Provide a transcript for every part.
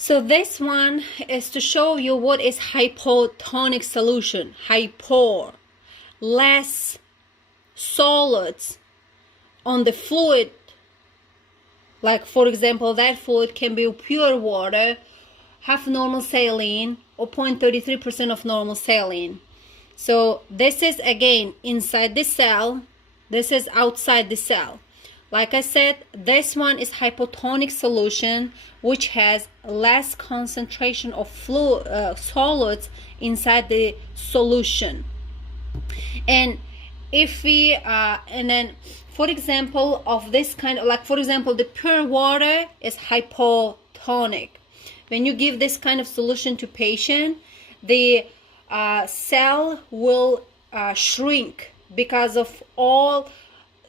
So this one is to show you what is hypotonic solution. Hypo, less solids on the fluid. Like for example, that fluid can be pure water, half normal saline, or 0.33% of normal saline. So this is again inside the cell, this is outside the cell. Like I said, this one is hypotonic solution, which has less concentration of solids inside the solution. And if we and then for example of this kind of, like for example the pure water is hypotonic. When you give this kind of solution to patient, the cell will shrink because of all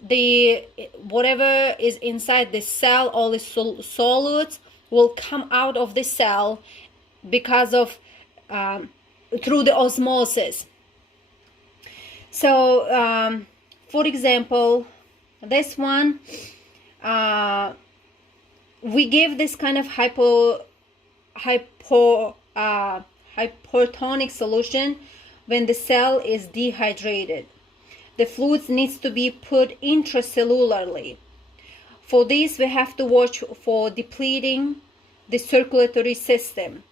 the whatever is inside the cell, all the solids will come out of the cell because of through the osmosis. So for example, this one we give this kind of hypotonic solution when the cell is dehydrated. The fluids needs to be put intracellularly. For this, we have to watch for depleting the circulatory system.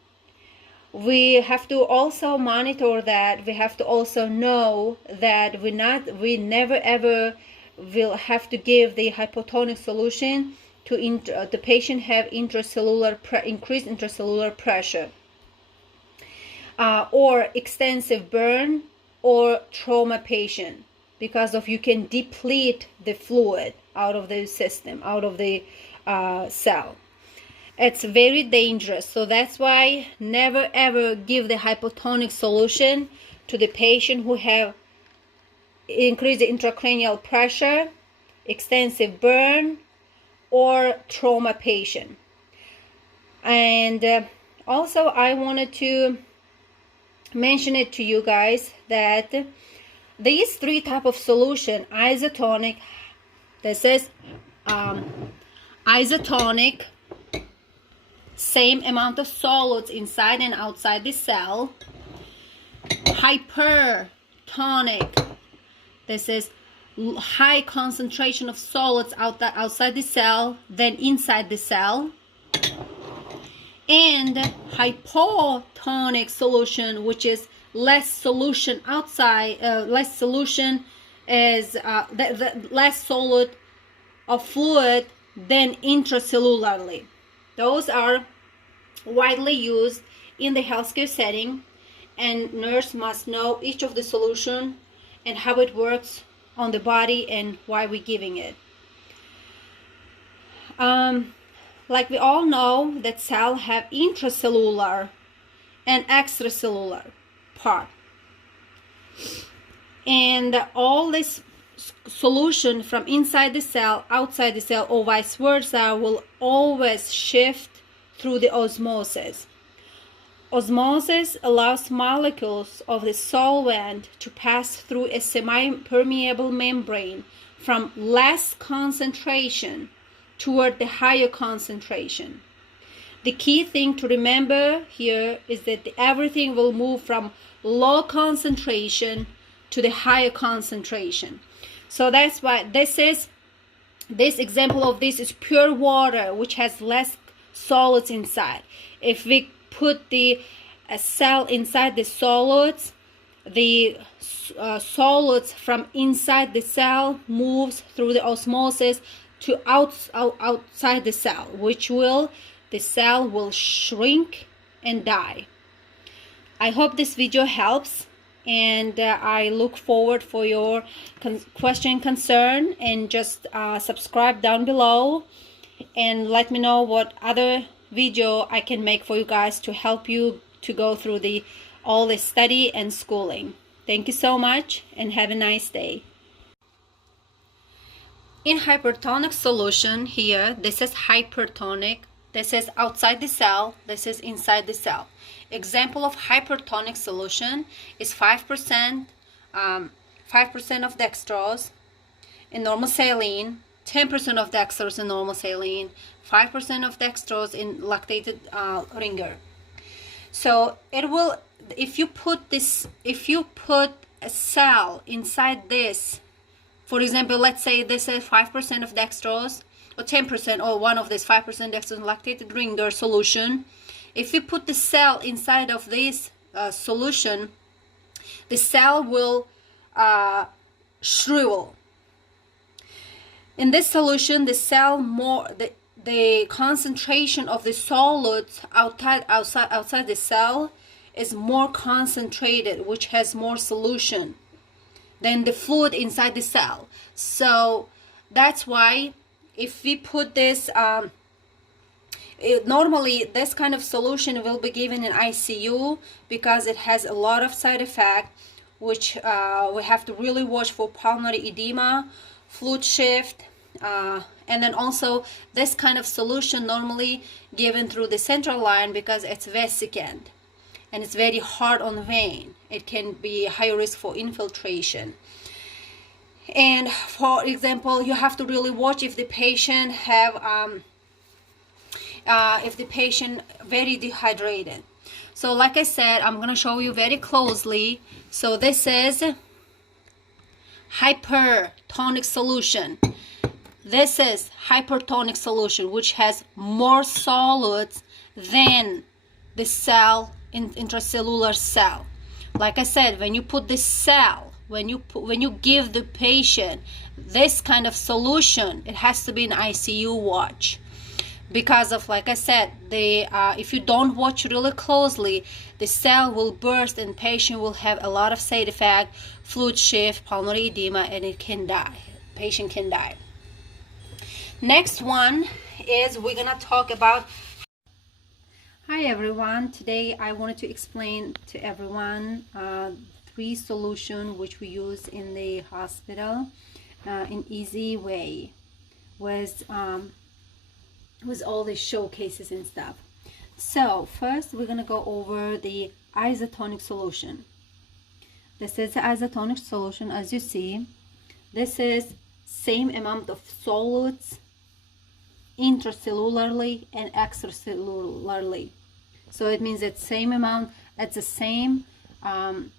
We have to also monitor that. We have to also know that we never ever will have to give the hypotonic solution to the patient have increased intracellular pressure, or extensive burn or trauma patient, because of you can deplete the fluid out of the system, out of the cell. It's very dangerous. So that's why never ever give the hypotonic solution to the patient who have increased intracranial pressure, extensive burn, or trauma patient. And also I wanted to mention it to you guys that these three type of solution, isotonic, this is isotonic, same amount of solids inside and outside the cell. Hypertonic, this is high concentration of solids outside the cell than inside the cell. And hypotonic solution, which is less solution outside, less solution is less solid of fluid than intracellularly. Those are widely used in the healthcare setting, and nurse must know each of the solution and how it works on the body and why we're giving it. Like we all know that cells have intracellular and extracellular part, and all this solution from inside the cell, outside the cell, or vice versa, will always shift through the osmosis. Osmosis allows molecules of the solvent to pass through a semi-permeable membrane from less concentration toward the higher concentration. The key thing to remember here is that everything will move from low concentration to the higher concentration. So that's why this example of this is pure water, which has less solids inside. If we put the cell inside the solids, the solids from inside the cell moves through the osmosis to outside the cell, which the cell will shrink and die. I hope this video helps, and I look forward for your question, concern, and just subscribe down below and let me know what other video I can make for you guys to help you to go through all the study and schooling. Thank you so much and have a nice day. In hypertonic solution here, this is hypertonic, this is outside the cell, this is inside the cell. Example of hypertonic solution is 5% of dextrose in normal saline, 10% of dextrose in normal saline, 5% of dextrose in lactated ringer. So it will, if you put a cell inside this, for example, let's say this is 5% of dextrose or 10% or one of this 5% dextrose in lactated ringer solution. If you put the cell inside of this solution, the cell will shrivel. In this solution, the cell the concentration of the solids outside the cell is more concentrated, which has more solution than the fluid inside the cell. So that's why if we put this, normally this kind of solution will be given in ICU because it has a lot of side effects, which we have to really watch for pulmonary edema, fluid shift, and then also this kind of solution normally given through the central line because it's vesicant and it's very hard on vein. It can be high risk for infiltration. And for example, you have to really watch if the patient very dehydrated. So like I said, I'm gonna show you very closely. So this is hypertonic solution. This is hypertonic solution, which has more solids than the cell in intracellular cell. Like I said, when you put this cell, when you give the patient this kind of solution, it has to be an ICU watch. Because of, like I said, if you don't watch really closely, the cell will burst and patient will have a lot of side effect, fluid shift, pulmonary edema, and it can die. Patient can die. Next one is we're gonna talk about. Hi everyone, today I wanted to explain to everyone 3 solutions which we use in the hospital in easy way with all the showcases and stuff. So first we're gonna go over the isotonic solution. This is the isotonic solution. As you see, this is same amount of solids intracellularly and extracellularly. So it means that same amount, at the same amount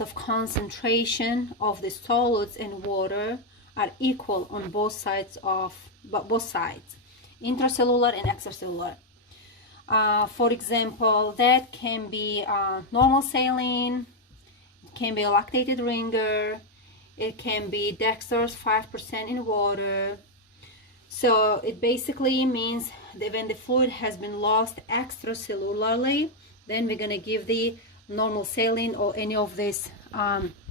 of concentration of the solids and water are equal on both sides, intracellular and extracellular. For example, that can be normal saline, it can be a lactated ringer, it can be dextrose 5% in water. So it basically means that when the fluid has been lost extracellularly, then we're gonna give the normal saline or any of this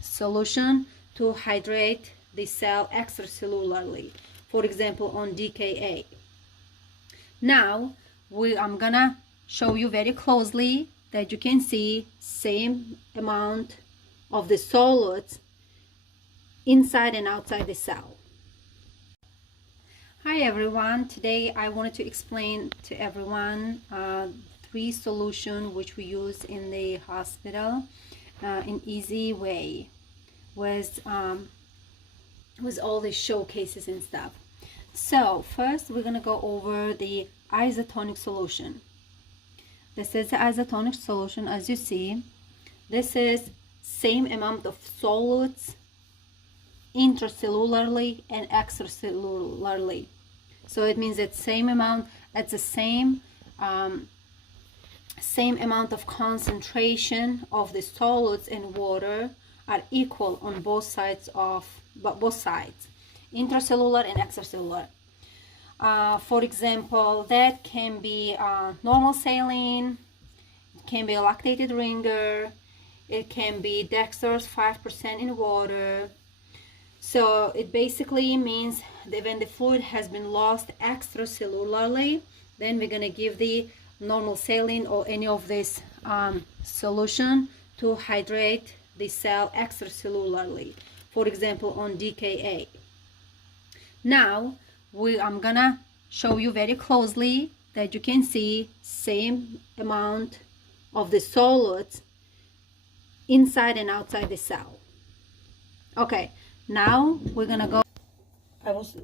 solution to hydrate the cell extracellularly. For example, on DKA. Now I'm gonna show you very closely that you can see same amount of the solids inside and outside the cell. Hi everyone, today I wanted to explain to everyone 3 solutions which we use in the hospital in easy way with all the showcases and stuff. So first we're gonna go over the isotonic solution. This is the isotonic solution. As you see, this is same amount of solids intracellularly and extracellularly. So it means that same amount, at the same amount of concentration of the solids and water are equal on both sides, intracellular and extracellular. For example, that can be normal saline, it can be a lactated ringer, it can be dextrose 5% in water. So it basically means that when the fluid has been lost extracellularly, then we're gonna give the normal saline or any of this solution to hydrate the cell extracellularly. For example, on DKA. Now I'm gonna show you very closely that you can see same amount of the solids inside and outside the cell. Okay, now we're gonna go. I was